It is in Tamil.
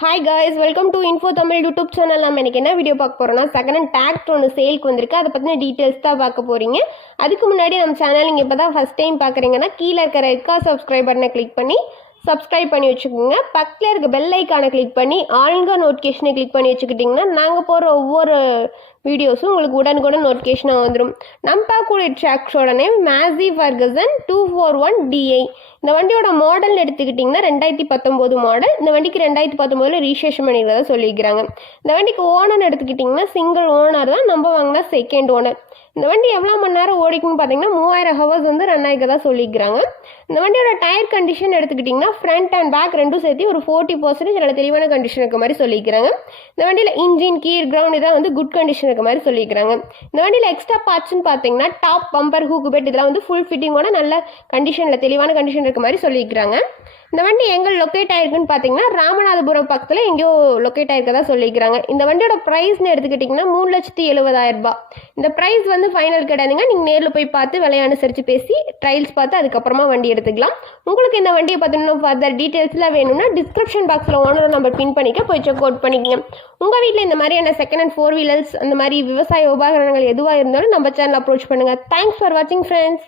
Hi guys, welcome to info Tamil YouTube channel. நம்ம எனக்கு என்ன வீடியோ பார்க்க போகிறோம்னா, செகண்ட் ஹேண்ட் டிராக்டர் ஒன்று சேலுக்கு வந்திருக்கு. அதை பற்றின டீட்டெயில்ஸ் தான் பார்க்க போகிறீங்க. அதுக்கு முன்னாடி நம்ம சேனல் நீங்கள் இப்போ தான் ஃபஸ்ட் டைம் பார்க்குறீங்கன்னா கீழே இருக்கிற ரெட் சப்ஸ்கிரைப் பட்டனை கிளிக் பண்ணி சப்ஸ்கிரைப் பண்ணி வச்சுக்கோங்க. பக்கத்தில் இருக்க பெல் ஐக்கானை கிளிக் பண்ணி ஆல்ங்க நோட்டிஃபிகேஷனை கிளிக் பண்ணி வச்சுக்கிட்டிங்கன்னா நாங்கள் போகிற ஒவ்வொரு வீடியோஸும் உங்களுக்கு உடனுக்குடன் நோட்டிஃபிகேஷனாக வந்துடும். நம்ம பார்க்கக்கூடிய டிராக்டரோட நேம் மேசி ஃபர்கசன் 241 DI. இந்த வண்டியோட மாடல் எடுத்துக்கிட்டிங்கன்னா 2019 மாடல். இந்த வண்டிக்கு 2019 ரீசேஷன் பண்ணிக்கிறதா சொல்லியிருக்கிறாங்க. இந்த வண்டிக்கு ஓனர் எடுத்துக்கிட்டிங்கன்னா சிங்கிள் ஓனர் தான். நம்ம வாங்கினா செகண்ட் ஓனர். இந்த வண்டி எவ்வளோ மணி நேரம் ஓடிக்குன்னு பார்த்தீங்கன்னா 3000 ஹவர்ஸ் வந்து ரன் ஆகிக்கதான் சொல்லியிருக்கிறாங்க. இந்த வண்டியோட டயர் கண்டிஷன் எடுத்துக்கிட்டிங்கன்னா ஃப்ரண்ட் அண்ட் பேக் ரெண்டும் சேர்த்து ஒரு 40% நல்ல தெளிவான கண்டிஷன் இருக்க மாதிரி சொல்லியிருக்கிறாங்க. இந்த வண்டியில் இன்ஜின் கீர் கிரவுண்ட் இதான் வந்து குட் கண்டிஷன் இருக்க மாதிரி சொல்லியிருக்கிறாங்க. இந்த வண்டியில் எக்ஸ்ட்ரா பார்ட்ஸ்ன்னு பார்த்தீங்கன்னா டாப் பம்பர் ஹூக் பெட் இதெல்லாம் வந்து ஃபுல் ஃபிட்டிங்கோட நல்ல கண்டிஷனில் தெளிவான கண்டிஷன் இருக்க மாதிரி சொல்லியிருக்கிறாங்க. இந்த வண்டி எங்கே லொக்கேட் ஆயிருக்குன்னு பார்த்தீங்கன்னா ராமநாதபுரம் பக்கத்தில் எங்கேயோ லொக்கேட் ஆயிருக்கதா சொல்லியிருக்கிறாங்க. இந்த வண்டியோட ப்ரைஸ்னு எடுத்துக்கிட்டிங்கன்னா 3,70,000 ரூபாய். இந்த ப்ரைஸ் வந்து ஃபைனல் கிடையாதுங்க. நீங்கள் நேரில் போய் பார்த்து விலையை அனுசரித்து பேசி ட்ரையல்ஸ் பார்த்து அதுக்கப்புறமா வண்டி எடுத்துக்கலாம். உங்களுக்கு இந்த வண்டியை பார்த்தீங்கன்னா ஃபர்தர் டீட்டெயில்ஸ்லாம் வேணும்னா டிஸ்கிரிப்ஷன் பாக்ஸில் ஓனர் நம்பர் பின் பண்ணிக்க போய் செக் அவுட் பண்ணிக்கங்க. உங்கள் வீட்டில் இந்த மாதிரியான செகண்ட் ஹேண்ட் 4 வீலர்ஸ் அந்த மாதிரி விவசாய உபகரணங்கள் எதுவாக இருந்தாலும் நம்ம சேனல் அப்ரோச் பண்ணுங்கள். தேங்க்ஸ் ஃபார் வாட்சிங் ஃப்ரெண்ட்ஸ்.